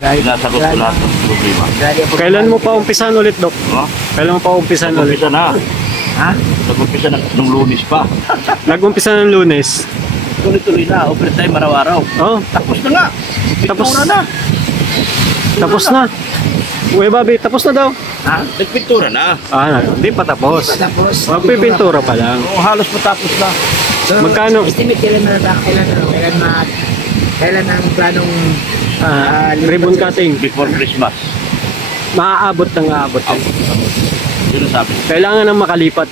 Sinasagot ko lahat ng problema. Kailan mo pa umpisan ulit, Dok? No? Kailan mo pa umpisan ulit? Nag-umpisa na. Ha? Nag-umpisa na nung Lunes pa. Nag-umpisa ng Lunes. Tuloy-tuloy na. Overtime araw-araw. Oh, Tapos na nga. Tapos. Pintura na. tapos na. Uy, Bobby, tapos na daw. Ha? Nagpintura na. Hindi pa tapos. Tapos, Magpipintura pa lang. Oo, halos matapos na. So, Magkano? estimate kailan ang planong Ribbon cutting. Before Christmas. Maaabot ng aabot. Yun ang sabi. Kailangan nang makalipat.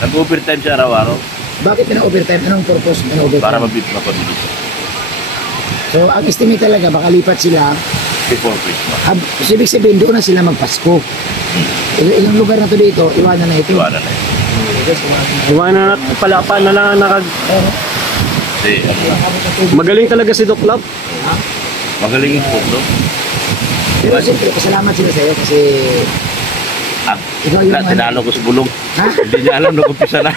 Nag-overtime siya araw-araw bakit na overtime? Anong purpose ng overtime? para mapabilis. So, ang estimate talaga, baka lipat sila. Before Christmas. So, ibig sabihin, doon na sila magpasko. Ilang lugar na to dito, iwanan na ito. Iwanan na. Iwanan na pala pa na lang nakag... Kasi, Magaling talaga si Doc Love. magaling yung sport, Pero siyempre, pasalamat sila sa'yo kasi At ikaw yung tinalo ko sa bulong. Ha? Hindi niya alam nag-umpisa na.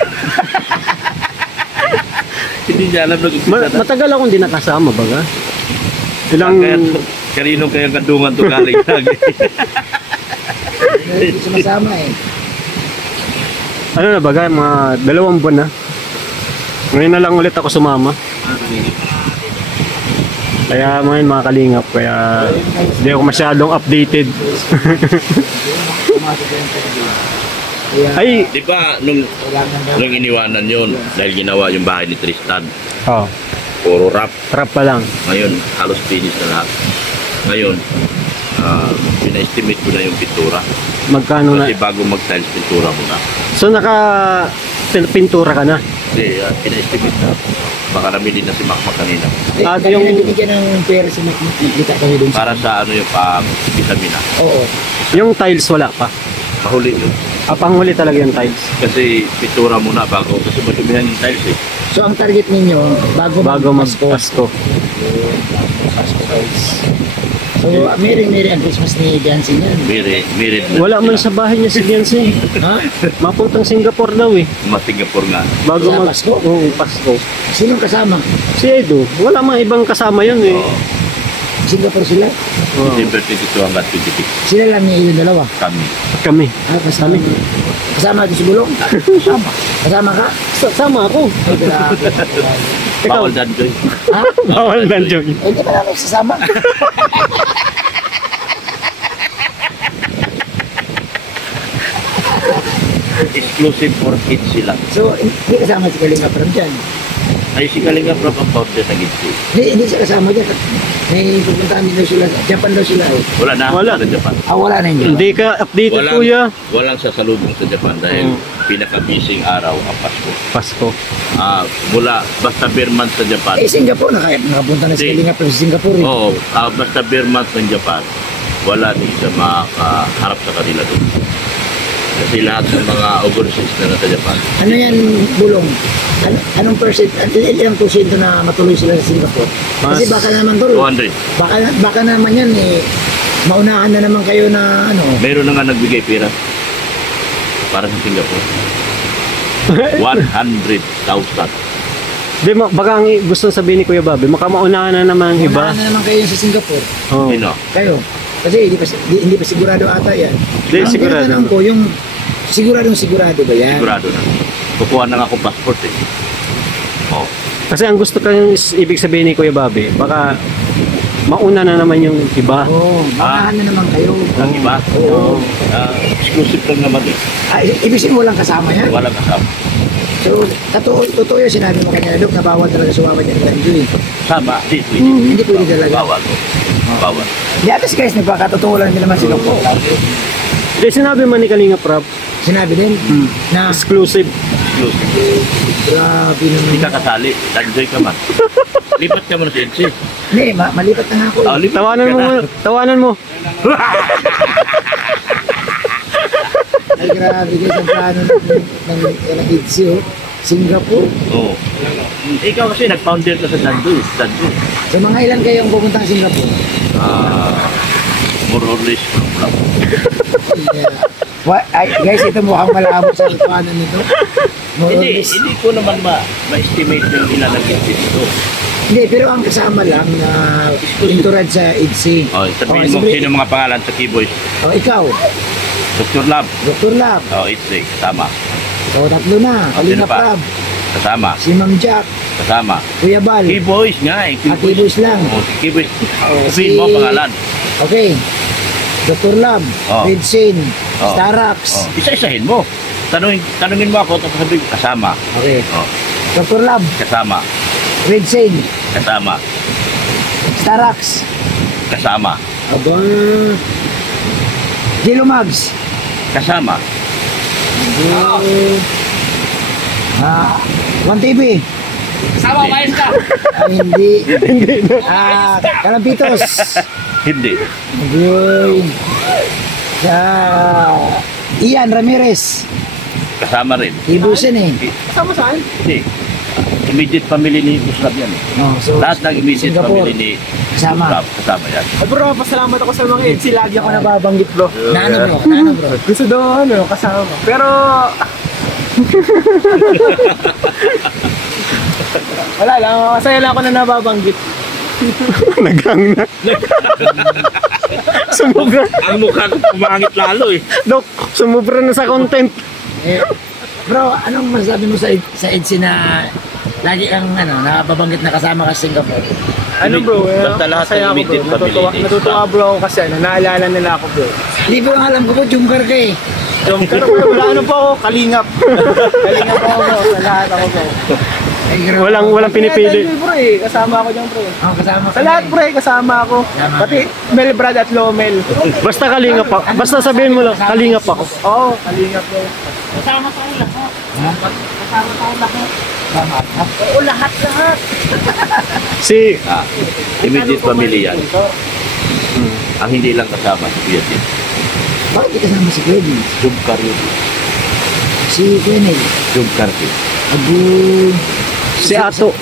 Hindi niya alam nag-umpisa na. Matagal akong di nakasama, baga. Ilang... Kaya kaninong kayang kandungan to galing lagi. hindi sumasama eh. Ano na baga, mga 2 buwan na. Ngayon na lang ulit ako sumama. Kaya mga kalingap, kaya hindi ako masyadong updated. Ay, Di ba, nung iniwanan yun, dahil ginawa yung bahay ni Tristan, oh, puro rap. trap pa lang. Ngayon, halos finish na lahat. Ngayon, pina-estimate ko na yung pintura. Magkano na? Kasi bago mag-tiles, pintura mo na. So pintura ka na. Kasi pina-estimate na. Baka namili na si Makmak kanina. Kami yung- binigyan ng pera si nakita kami dun. Para sa ano yung pang-vitamina. Oo. Yung tiles wala pa. Mahuli yun. Panghuli talaga yung tiles. Kasi pintura mo na bago. Kasi madumihan yung tiles eh. So, ang target ninyo, bago Magpasko. Pasko guys. So, Merry ang Christmas ni Jansen yan. Mirid na. Wala man sa bahay niya si Biancy. Ha? Mapuntang Singapore daw eh. Singapore nga. Bago Sa Pasko? Oo, Pasko. Sinong kasama? Si Edo, wala mang ibang kasama yun eh. Singapore sila? Oo. December 22 hanggang 26 Sila lang ni yung dalawa. kami. Kami. Kasama. Kasama ito si Bulong? Kasama. Kasama ka? Sama ako. Ay, grabe. Ikaw, Bawal dan Joy. Ha? bawal lang joke. Eh, hindi pa namin sasama. Exclusive for kids sila. So, hindi kasama si Kalinga Pram dyan. Ay si Kalinga Prab ang founder ng Gitsi. Hindi siya kasama dyan. May pupuntahan din daw sila. Japan daw sila eh. Wala na. Wala. Sa Japan. Wala na yun. Hindi ka updated kuya. Walang sasalubong sa Japan dahil pinaka-busy araw ang Pasko. Pasko. Mula basta beer month sa Japan. Eh, Singapore, nakapunta na si Hindi. Kalinga Pram sa Singapore eh. Oo, basta beer month ng Japan, wala din siya makaharap sa kanila doon. Kasi lahat ng mga overseas na nasa Japan. Ano yan, Bulong? Anong percent, ilang porsyento na matuloy sila sa Singapore? Kasi Mas- baka naman to, 200. baka naman yan eh, maunahan na naman kayo na ano. Meron na nga nagbigay pera para sa Singapore. 100,000. Di, baka ang gusto sabihin ni Kuya Bobby, makamaunahan na naman ang iba. Maunahan na naman kayo sa Singapore. Oh. Sino? Kayo. Kasi hindi pa sigurado ata yan. Hindi, Ang sigurado. tinatanong ko, yung sigurado ba yan? Sigurado na. Kukuha na nga akong passport eh. Oh. Kasi ang gusto kayong ibig sabihin ni Kuya Bobby, baka mauna na naman yung iba. Oo, maunahan na naman kayo. Ang iba? Oo. Exclusive lang naman eh. Ibig sabihin walang kasama yan? Walang kasama. So, totoo yung sinabi mo kanina, Dok, na bawal talaga sumama dyan ng Ganjo eh. Sama. Hindi pwede talaga. Bawal. Bawal. Di atas guys, nagpakatotoo lang din naman si Dok po. Di, sinabi man ni Kalinga Prab, Sinabi din na exclusive. Exclusive. grabe naman. Hindi ka kasali. Enjoy ka man. Lipat ka muna sa NC. Hindi, malipat na nga ako. Oh, lipat Tawanan ka mo, na. tawanan mo. Ay grabe guys, ang plano ng Itzy, oh. Singapore. Oo. Ikaw kasi nag-founder ka sa Dandu. Dandu. So mga ilan kayo ang pupunta sa Singapore? More or less. Guys, ito mukhang malabo sa plano nito. More or Hindi, less. hindi ko naman ma-estimate yung ilan ang kids dito. Hindi, pero ang kasama lang na entourage sa EDC. Oh, sabihin mo sino mga pangalan sa Keyboys. O, ikaw, Dr. Lab. Dr. Lab. Oh, Itzy. Kasama. O, tatlo na. O, Kalinga sino pa? Prab. Kasama. Si Ma'am Jack. Kasama. Kuya Bal. Keyboys nga eh. At Keyboys lang. Oh, si Keyboys. Oh, Sabihin mo pangalan. Okay. Dr. Lab. Oh. Red Sin. Oh. Starax. Oh, isa-isahin mo. Tanungin mo ako tapos sabihin kasama. Okay. Oh, Dr. Lab. kasama. Red Sin. Kasama. Starax. Kasama. Aba. Jelo Mags. Kasama. One TV. Kasama, mayos ka. Hindi. Kalampitos. Hindi. Ayun. Sa Ian Ramirez. Kasama rin. Ibusin eh. Kasama saan? Hindi. Immediate family ni Gustav yan eh. Oh, so, Lahat ng immediate Singapore. family ni Kasama. Gustav. Kasama yan. Bro, pasalamat ako sa mga EDC. Lagi ako nababanggit, bro. Na ano bro? Na ano bro? Gusto daw kasama. Pero... Wala lang, masaya lang ako na nababanggit. Naghang na. Sumubra. Ang mukha ko pumangit lalo eh. Dok, sumubra na sa content. Eh, bro, anong masasabi mo sa EDC na lagi kang nababanggit na kasama ka sa Singapore? Ano bro, Basta lahat masaya ng ako bro. immediate family ni Natutuwa bro ako kasi naalala nila ako bro. Hindi bro, ang alam ko po, Jungkar ka eh. Pero wala ano po ako, kalingap. Kalingap ako bro, sa lahat ako bro. Ay, grabe. Walang pinipili. Kaya bro eh, kasama ako dyan bro. Oh, kasama ka Sa lahat na bro eh, kasama ako. Kasama Pati Melbrad at Lomel. Basta kalingap pa. Basta sabihin mo lang, kalingap ako. Oo, kalingap bro. Ha? Oo, lahat. Si, Ah, immediate family yan. Ang hindi lang kasama si Kuya Tim. Bakit di kasama si Kevin? Jumkar yun. Si Kenneth? Jumkar yun. Abu... si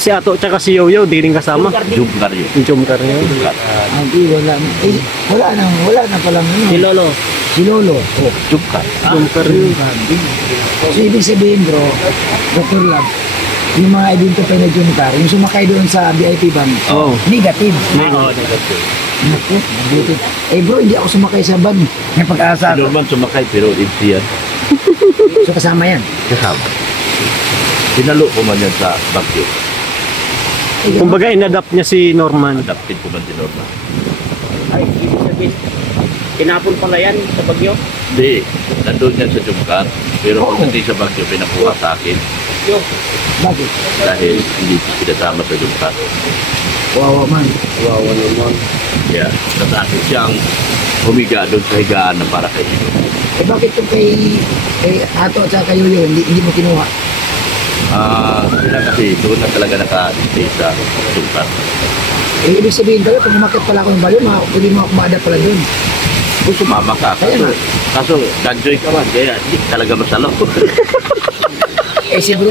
Ato, tsaka si Yoyo, di rin kasama. Jumkar yun. Yung jumkar niya. Jumkar. Hindi, wala na. Eh, wala na palang ano. Lolo. Si Lolo. Oh. Jumkar. Jumkar yun. So, ibig sabihin bro, Dr. Lab, yung mga evento pa na Jungkar, yung sumakay doon sa VIP van, Oo. negative. Oo, Naku, mabuti. Eh bro, hindi ako sumakay sa van. May pag-asa si ako. Norman sumakay pero hindi yan. So, kasama yan. Kasama. Pinalo ko man yan sa Baguio. Kumbaga, inadapt niya si Norman. Adapted ko man si Norman. Ay, ibig sabihin, tinapon pala yan sa Bagyo. Hindi. Nandun yan sa Jumkar. Pero pagdating sa Baguio, pinakuha sa akin. Bakit? Dahil hindi pinasama sa Jumkar. Wawa man. Wawa naman. Yeah. Natasin siyang humiga doon sa higaan na para kay Ino. Eh bakit yung kay Ato at saka kayo yun, hindi mo kinuha? Sila kasi doon na talaga naka-stay sa Jumkar. Eh, ibig sabihin pala, pag umakit pala ako ng balon, pwede mo ako maada pala doon. Kung sumama ka, kaso danjoy ka man, kaya hindi talaga masalaw. Eh, si bro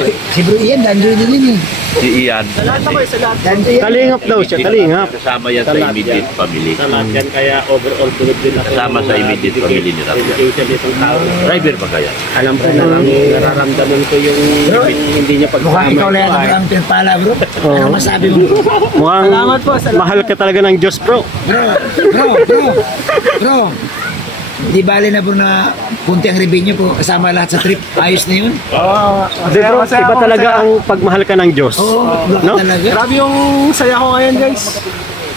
Ian, danjoy din yun eh. Si Ian, Sa lahat ako eh, sa lahat. Danjoy yan. Kalingap daw siya, kalingap. kasama yan sa immediate family. Sa lahat yan, kaya overall tulad din ako. Kasama sa immediate family ni Rafa. Education itong tao. Driver ba kaya? Alam ko na lang, nararamdaman ko yung hindi niya Mukhang pagsama. ikaw lang ang pinapala bro. Oo. Ano masabi mo? Mukhang Salamat po, salamat. mahal ka talaga ng Diyos, bro. Bro. Di bali na bro na punti ang revenue po kasama lahat sa trip. Ayos na yun. Oo, Di, bro, iba talaga ang pagmahal ka ng Diyos. Oo, No? talaga. Grabe yung saya ko ngayon guys.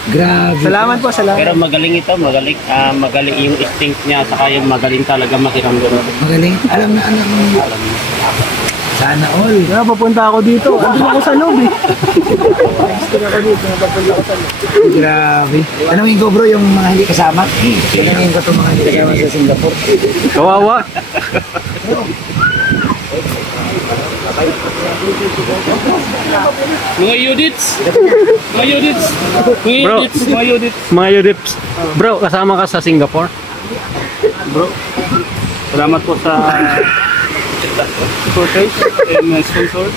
Grabe. Salamat po, salamat. Pero magaling ito, magaling yung instinct niya, saka yung magaling talaga makiramdam. Magaling. Alam na anak mo. Sana all. Kaya papunta ako dito. Andun ako sa loob eh. Gusto na ako dito, papunta ako sa loob. Grabe. Tanungin ko bro yung mga hindi kasama. Tanungin ko itong mga hindi kasama sa Singapore. Kawawa. Mga units! Mga units! Mga Bro. units! Mga units! Mga Yudips. Bro, kasama ka sa Singapore? Bro, salamat po sa supporters and sponsors.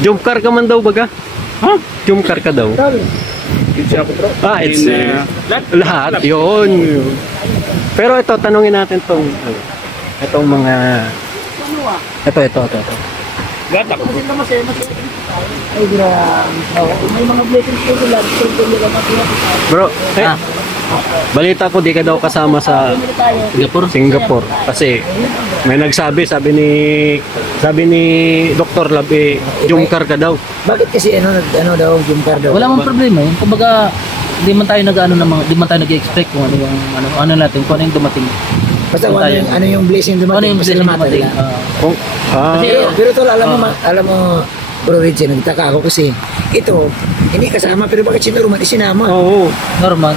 Jumkar ka man daw baga? Ha? Jumkar ka daw? It's ako bro. It's And, lahat. Yun. Pero ito, tanungin natin itong mga... Ito. Gatak. Ay, grabe. May mga blessings po sila. Gusto nila mag-ingat. Bro, balita ko di ka daw kasama sa Singapore kasi may nagsabi, sabi ni Dr. Lab jumkar ka daw. Bakit kasi ano daw, jumkar daw? Wala mong problema yun. Kumbaga, hindi man tayo di man tayo nag-expect kung ano natin, kung ano yung dumating. Basta kung ano yung blessing dumating. Ano yung blessing dumating. Pero tol, alam mo, Bro Richie, nagtaka ako kasi ito, hindi kasama, pero bakit si Norman isinama? Oo. Normal.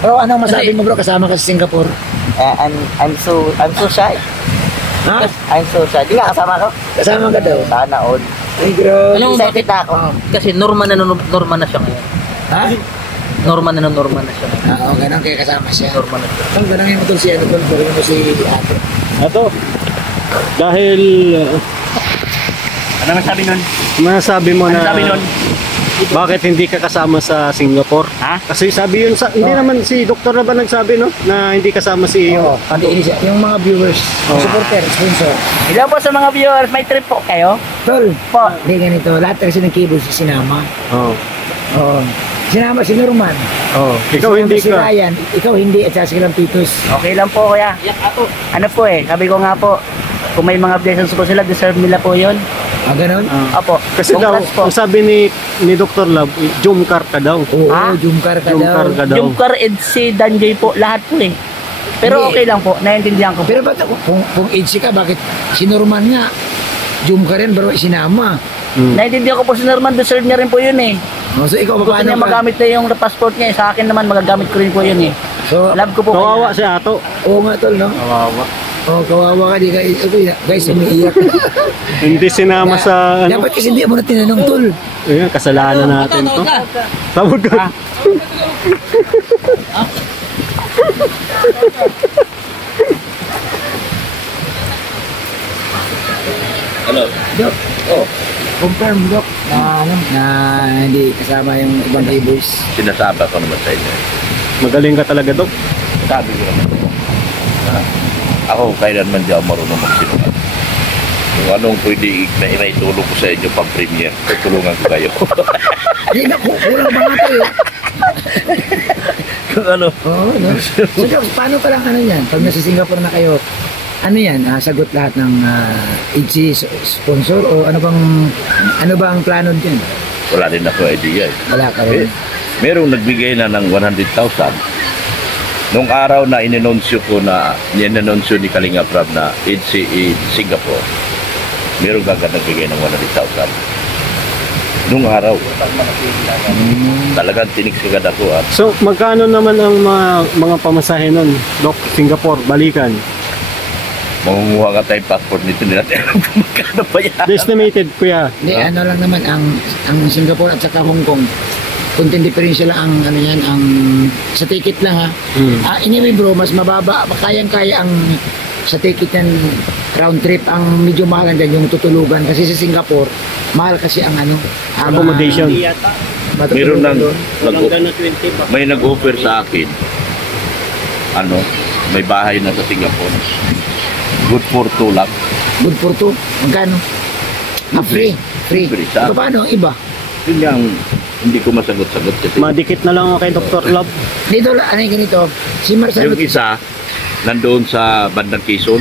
Pero anong masabi mo bro, kasama ka sa Singapore? I'm so shy. Ha? I'm so shy. Di ka kasama ko? Kasama ka daw? Sana all. Ay, grabe. Alam mo Excited na ako. Kasi Norman na siya ngayon. Ha? Norman na siya ngayon. Okay, ganun kaya kasama siya. Norman na siya. Ang ganun yung tol si ano tol, pero mo si ate. Ito, dahil Ano masabi nun? masabi mo na Sabi nun? bakit hindi ka kasama sa Singapore? Ha? Kasi sabi yun sa, hindi naman si Dr. na ba nagsabi no? Na hindi kasama si Oo, yung mga viewers, supporter, sponsor. Hello po sa mga viewers. May trip po kayo? Tol, Po. hindi ganito. Lahat kasi ng cable si sinama. Oh. Oo. Sinama si Norman. Oh. Ikaw Sinama hindi si ka. Ryan. Ikaw hindi at saka si Lampitos. Okay lang po kuya. Ano po sabi ko nga po, kung may mga blessings po sila, deserve nila po yun. Ah, ganun? Opo. Kasi daw, Congrats po. ang sabi ni Dr. Love, jumkar ka daw. Oo, Ha? jumkar ka Jumkar daw. ka daw. Yung car and si Danjoy po, lahat po eh. Pero Hindi. okay lang po, naiintindihan ko po. Pero ba't kung age ka, bakit si Norman nga, jumkar rin, pero sinama. Naiintindihan ko po si Norman, deserve niya rin po yun eh. Oh, so ikaw, Gusto paano niya ka? magamit na yung passport niya eh. Sa akin naman, magagamit ko rin po yun eh. So, Love ko po. Kawawa si Ato. oo nga tol, no? Kawawa. Oh, kawawa ka, di ka, guys, umiiyak. Hindi sinama sa ano. Dapat kasi hindi mo na tinanong, tol. Ayun, kasalanan natin to. Tawag ka. Ano? Dok, confirm, Dok, na hindi kasama yung ibang neighbors. Sinasaba ko naman sa inyo. Magaling ka talaga, Dok. Sabi ko naman. Ako kailanman di ako marunong magsinungaling. Kung anong pwede may tulong ko sa inyo pang premier, tutulungan ko kayo. Hindi na, kulang ba nga tayo? Kung ano, Oo, no? So, Dok, paano pa lang ano yan? Pag nasa Singapore na kayo, ano yan? Sagot lahat ng EG sponsor o ano bang plano dyan? wala din ako idea eh. Wala ka Eh, rin. merong nagbigay na ng 100,000. Nung araw na ininonsyo ko na, ininonsyo ni Kalinga Prab na EDCE Singapore, merong kagad nagbigay ng 100,000. Nung araw, talagang tiniksigan ako at So, magkano naman ang mga pamasahe nun, Dok? Singapore, balikan. mangunguha ka tayong passport nito nila. Alam ko magkano pa yan. Estimated, kuya. Hindi, ano lang naman, ang Singapore at saka Hong Kong, konting diferensya lang ang ano yan, ang sa ticket lang ha. Anyway bro, mas mababa, kayang-kaya ang sa ticket yan round trip, ang medyo mahal dyan yung tutulugan kasi sa Singapore, mahal kasi ang ano, ang Accommodation. Meron ng, Hanggang na 20 ba? may nag-offer sa akin, ano, may bahay na sa Singapore. Good for 2 lang. good for two, magkano? Free. Free, sa akin. Paano? Iba? Yun yung hindi ko masagot-sagot kasi Madikit na lang ako kay Dr. Love. Dito, ano yung ganito, si Marcelo, yung isa nandoon sa bandang Quezon.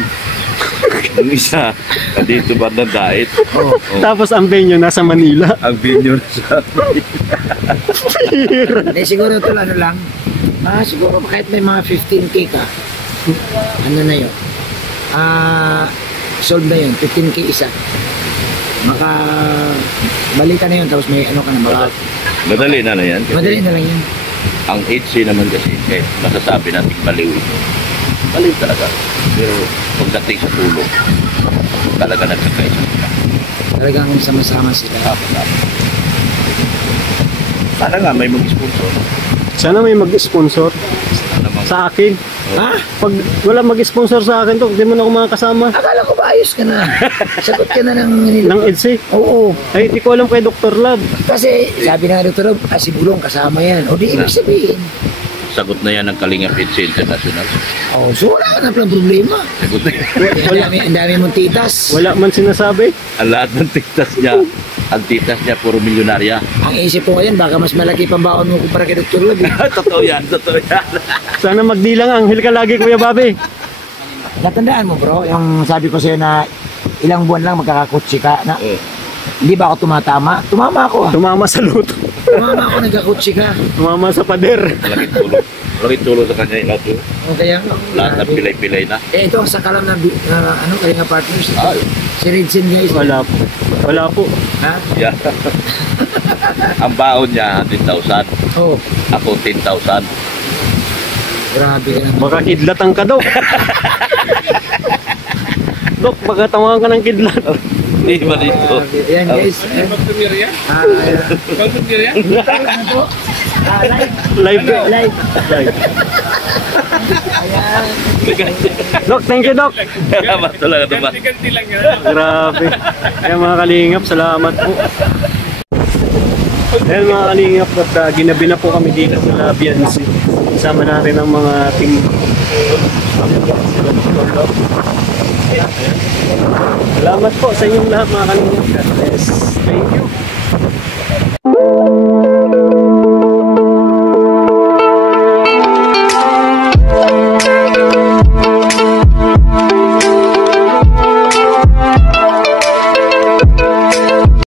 Yung isa dito bandang Dait. Oh. Tapos ang venue nasa Manila. Ang video na sa hindi siguro ito ano lang, siguro kahit may mga 15k ka, ano na yun, solve na yun, 15k isa. Maka balikan na yun, tapos may ano ka na, baka madali na yan. Kasi madali na lang yun. ang HC naman kasi, masasabi natin baliw ito. Baliw talaga. Pero pagdating sa tulong, talaga nagkakaisa sila. Talagang sama-sama sila. Sana nga may mag-sponsor. Sana may mag-sponsor Sana mag- sa akin. Ha? Pag wala mag-sponsor sa akin, Dok, di mo na ako makakasama. Akala ko ba ayos ka na? Sagot ka na ng Ng EDC. Oo. Ay, di ko alam kay Dr. Love. Kasi sabi na Dr. Rob, si Bulong kasama yan. O di ibig sabihin, sagot na yan ng Kalingap EDSA International. Oh, so wala na palang problema. Sagot na yan. Ang dami mong titas. Wala man sinasabi. Ang lahat ng titas niya, ang titas niya puro milyonarya. Ang isip ko ngayon, baka mas malaki pang baon mo kumpara kay Dr. Love. Totoo yan, totoo yan. Sana magdilang anghel ka lagi, Kuya Bobby. Natandaan mo bro, yung sabi ko sa'yo na ilang buwan lang magkakakutsi ka na hindi ba ako tumatama? Tumama ako ah. Tumama sa luto. Tumama ako, nagkakutsi ka. Tumama sa pader. Malaking tulong. Malaking tulong sa kanya yung lahat yun. O kaya, Lahat ng pilay-pilay na. ito ang sakalam na, ano, kaya nga partners. Ay. Si Ridson guys. Wala po. Wala po. Ha? Yeah. Ang baon niya, 100,000. Oo. Ako, 10,000. Grabe ka naman. Baka kidlatan ka, Dok. Dok, baka tawagan ka ng kidlat. Hindi ba dito? Yan guys. Ano po? Live. Live. Live. Dok, thank you, Dok. Salamat talaga naman. Grabe. Kaya mga kalingap, salamat po. Ayan mga kalingap, at ginabi na po kami dito sa Labiansi. Kasama natin ang mga team. Salamat po sa inyong lahat mga kalingap. God bless. Thank you.